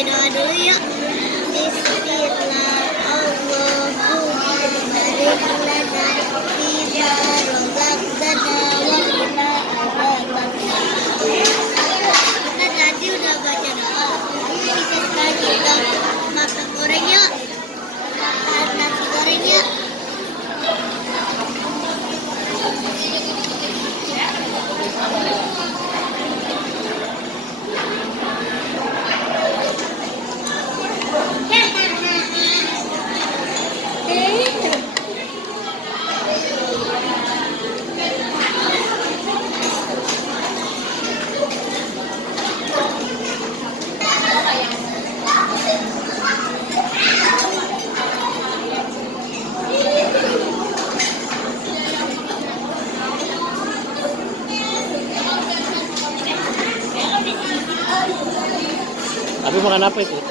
baca doa dulu yuk. Bismillah, Allahumma barik lana fima razaqtana wa qina adzabannar. Kita tadi udah baca doa. Ini kita sekarang kita makan goreng yuk. Makan nasi goreng yuk. Tapi makan apa itu?